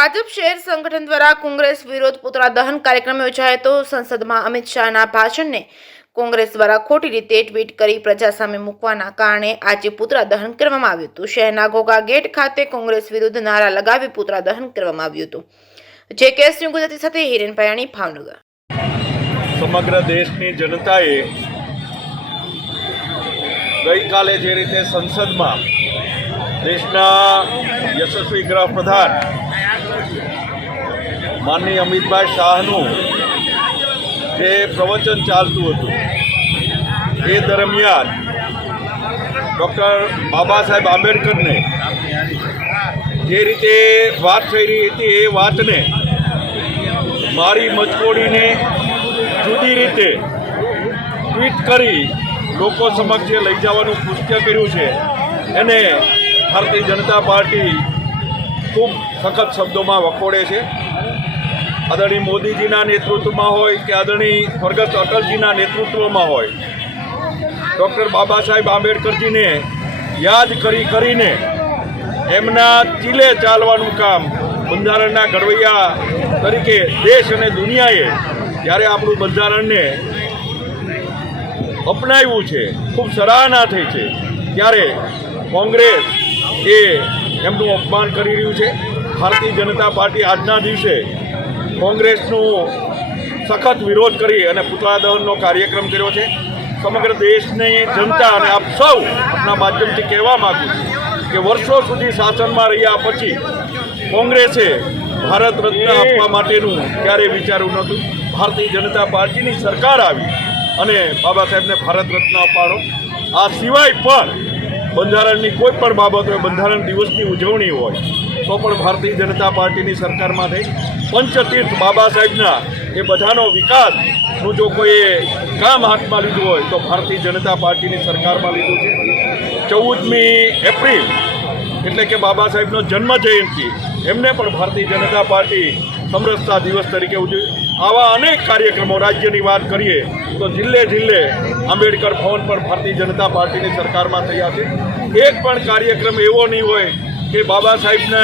ભાજપ શહેર સંગઠન દ્વારા કોંગ્રેસ વિરોધ પુતળા દહન કાર્યક્રમ યોજાયો હતો। સંસદમાં અમિત શાહના ભાષણને કોંગ્રેસ દ્વારા ખોટી રીતે ટ્વીટ કરી પ્રજા સામે મૂકવાના કારણે આજે પુતળા દહન કરવામાં આવ્યું હતું। શહેરના ઘોઘા ગેટ ખાતે કોંગ્રેસ વિરુદ્ધ નારા લગાવી પુતળા દહન કરવામાં આવ્યું હતું। જે કેસ ન્યૂઝ ગુજરાતી સાથે હિરેન પાયાણી, ભાવનગર। સમગ્ર દેશની જનતાએ ગઈકાલે જે રીતે સંસદમાં દેશના યશસ્વી ગૃહપ્રધાન માનનીય અમિતભાઈ શાહનું જે પ્રવચન ચાલતું હતું એ દરમિયાન ડૉક્ટર બાબા સાહેબ આંબેડકરને જે રીતે વાત થઈ રહી હતી એ વાતને મારી મચકોડીને જુદી રીતે ટ્વીટ કરી લોકો સમક્ષ જે લઈ જવાનું કૃત્ય કર્યું છે એને ભારતીય જનતા પાર્ટી ખૂબ સખત શબ્દોમાં વખોડે છે। આદરણીય મોદીજીના નેતૃત્વમાં હોય કે આદરણીય સ્વર્ગસ્થ અટલજીના નેતૃત્વમાં હોય, ડૉક્ટર બાબા સાહેબ આંબેડકરજીને યાદ કરીને એમના ચીલે ચાલવાનું કામ બંધારણના ઘડવૈયા તરીકે દેશ અને દુનિયાએ જ્યારે આપણું બંધારણને અપનાવ્યું છે, ખૂબ સરાહના થઈ છે, ત્યારે કોંગ્રેસ એ એમનું અપમાન કરી રહ્યું છે। ભારતીય જનતા પાર્ટી આજના દિવસે કોંગ્રેસનું સખત વિરોધ કરી અને પુતળા દહનનો કાર્યક્રમ કર્યો છે। સમગ્ર દેશની જનતા અને આપ સૌ આપના માધ્યમથી કહેવા માગું છું કે વર્ષો સુધી શાસનમાં રહ્યા પછી કોંગ્રેસે ભારત રત્ન આપવા માટેનું ક્યારેય વિચાર્યું નહોતું। ભારતીય જનતા પાર્ટીની સરકાર આવી અને બાબા સાહેબને ભારત રત્ન અપાડો, આ સિવાય પણ બંધારણની કોઈ પણ બાબત હોય, બંધારણ દિવસની ઉજવણી હોય તો પણ ભારતીય જનતા પાર્ટીની સરકારમાં થઈ પંચતીર્થ બાબા સાહેબના એ બધાનો વિકાસનું જો કોઈએ કામ હાથમાં લીધું હોય તો ભારતીય જનતા પાર્ટીની સરકારમાં લીધું છે। 14મી એપ્રિલ એટલે કે બાબા સાહેબનો જન્મ જયંતિ એમને પણ ભારતીય જનતા પાર્ટી સમરસતા દિવસ તરીકે ઉજવી। આવા અનેક કાર્યક્રમો, રાજ્યની વાત કરીએ તો જિલ્લે જિલ્લે આંબેડકર ભવન પર ભારતીય જનતા પાર્ટીની સરકારમાં થયા છે। એક પણ કાર્યક્રમ એવો નહીં હોય કે બાબા સાહેબને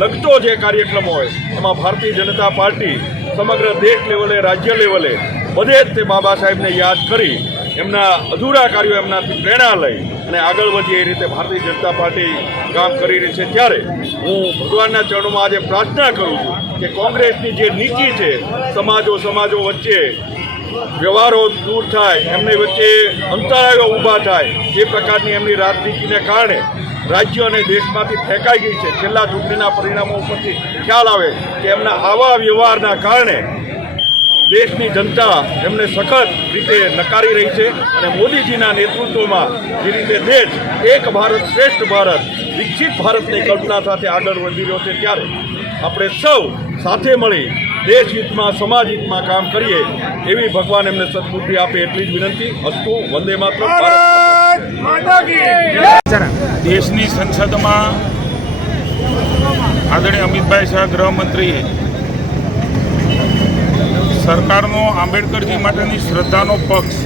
લગતો જે કાર્યક્રમ હોય એમાં ભારતીય જનતા પાર્ટી સમગ્ર દેશ લેવલે, રાજ્ય લેવલે બધે જ તે બાબા સાહેબને યાદ કરી એમના અધૂરા કાર્યો એમનાથી પ્રેરણા લઈ અને આગળ વધીએ એ રીતે ભારતીય જનતા પાર્ટી કામ કરી રહી છે। ત્યારે હું ભગવાનના ચરણોમાં આજે પ્રાર્થના કરું છું કે કોંગ્રેસની જે નીતિ છે, સમાજો વચ્ચે વ્યવહારો દૂર થાય, એમની વચ્ચે અંતરાયો ઊભા થાય, એ પ્રકારની એમની રાજનીતિને કારણે રાજ્ય અને દેશમાંથી ફેંકાઈ ગઈ છે। છેલ્લા ચૂંટણીના પરિણામો ઉપરથી ખ્યાલ આવે કે એમના આવા વ્યવહારના કારણે દેશની જનતા એમને સખત રીતે નકારી રહી છે અને મોદીજીના નેતૃત્વમાં જે રીતે દેશ એક ભારત શ્રેષ્ઠ ભારત, વિકસિત ભારતની કલ્પના સાથે આગળ વધી રહ્યો છે, ત્યારે આપણે સૌ સાથે મળી દેશ હિતમાં, સમાજ હિતમાં કામ કરીએ એવી ભગવાન એમને સદબુદ્ધિ આપે એટલી જ વિનંતી। અસ્તુ, વંદે માતરમ, ભારત માતા કી। દેશની સંસદમાં આદરણીય અમિતભાઈ શાહ ગૃહમંત્રીએ સરકારનો આંબેડકરજી માટેની શ્રદ્ધાનો પક્ષ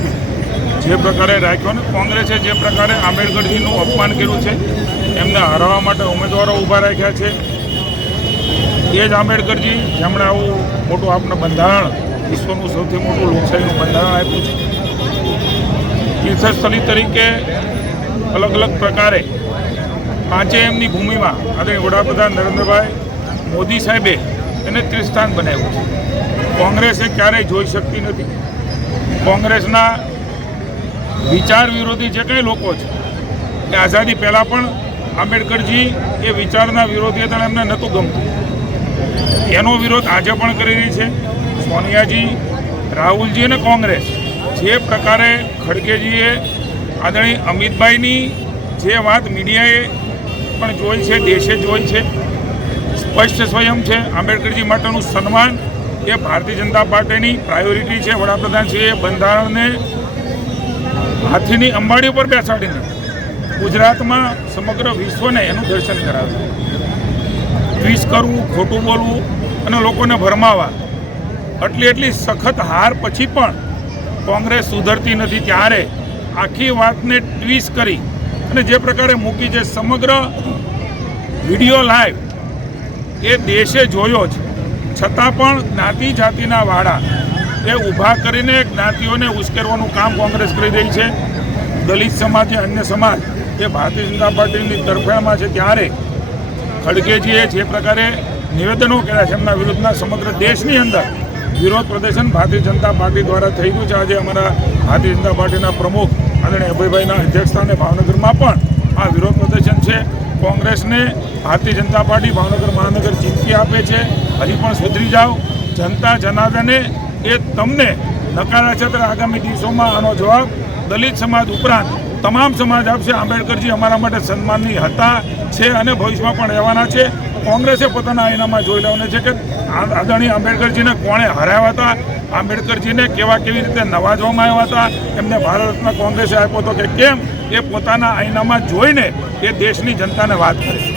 જે પ્રકારે રાખ્યો ને કોંગ્રેસે જે પ્રકારે આંબેડકરજીનું અપમાન કર્યું છે, એમને હરાવવા માટે ઉમેદવારો ઊભા રાખ્યા છે। એ જ આંબેડકરજી જેમણે આવું મોટું આપણે બંધારણ, વિશ્વનું સૌથી મોટું લોકશાહીનું બંધારણ આપ્યું છે, તીર્થસ્થળી તરીકે અલગ અલગ પ્રકારે પાંચે એમની ભૂમિમાં આદરણીય વડાપ્રધાન નરેન્દ્રભાઈ મોદી સાહેબે એને ત્રિસ્થાન બનાવ્યું છે। કોંગ્રેસે ક્યારેય જોઈ શકતી નથી। કોંગ્રેસના વિચાર વિરોધી જે કંઈ લોકો છે એ આઝાદી પહેલાં પણ આંબેડકરજી એ વિચારના વિરોધી હતા, એમને નહોતું ગમતું, એનો વિરોધ આજે પણ કરી રહી છે। સોનિયાજી, રાહુલજી અને કોંગ્રેસ જે પ્રકારે ખડગેજીએ આદરણીય અમિતભાઈની જે વાત મીડિયાએ પણ જોઈ છે, દેશે જોઈ છે, સ્પષ્ટ સ્વયં છે, આંબેડકરજી માટેનું સન્માન એ ભારતીય જનતા પાર્ટીની પ્રાયોરિટી છે। વડાપ્રધાનશ્રીએ બંધારણને હાથીની અંબાડી ઉપર બેસાડીને ગુજરાતમાં સમગ્ર વિશ્વને એનું દર્શન કરાવ્યું। ટ્વીટ કરવું, ખોટું બોલવું અને લોકોને ભરમાવા, એટલી સખત હાર પછી પણ કોંગ્રેસ સુધરતી નથી, ત્યારે આખી વાતને ટ્વીટ કરી અને જે પ્રકારે મૂકી છે, સમગ્ર વિડીયો લાઈવ એ દેશે જોયો છે, છતાં પણ જ્ઞાતિ જાતિના વાડા એ ઊભા કરીને જ્ઞાતિઓને ઉશ્કેરવાનું કામ કોંગ્રેસ કરી રહી છે. દલિત સમાજ અન્ય સમાજ એ ભારતીય જનતા પાર્ટીની તરફેણમાં છે, ત્યારે ખડગેજીએ જે પ્રકારે નિવેદનો કર્યા છે એમના વિરુદ્ધના સમગ્ર દેશની અંદર વિરોધ પ્રદર્શન ભારતીય જનતા પાર્ટી દ્વારા થઈ રહ્યું છે. આજે અમારા ભારતીય જનતા પાર્ટીના પ્રમુખ આદરણીય અભયભાઈના અધ્યક્ષસ્થાને ભાવનગરમાં પણ આ વિરોધ પ્રદર્શન છે. કોંગ્રેસને ભારતીય જનતા પાર્ટી ભાવનગર મહાનગર ચીમકી આપે છે, હજી પણ સુધરી જાઓ. જનતા જનાર્દને એ તમને નકારા છે, ત્યારે આગામી દિવસોમાં આનો જવાબ દલિત સમાજ ઉપરાંત તમામ સમાજ આપશે. આંબેડકરજી અમારા માટે સન્માનની હતા, છે અને ભવિષ્યમાં પણ રહેવાના છે. કોંગ્રેસે પોતાના આઈનામાં જોઈ લેવાનું છે કે આદરણીય આંબેડકરજીને કોણે હરાવ્યા હતા, આંબેડકરજીને કેવી રીતે નવાજવામાં આવ્યા હતા, એમને ભારત રત્ન કોંગ્રેસે આપ્યો હતો કે કેમ, એ પોતાના આઈનામાં જોઈને એ દેશની જનતાને વાત કરે.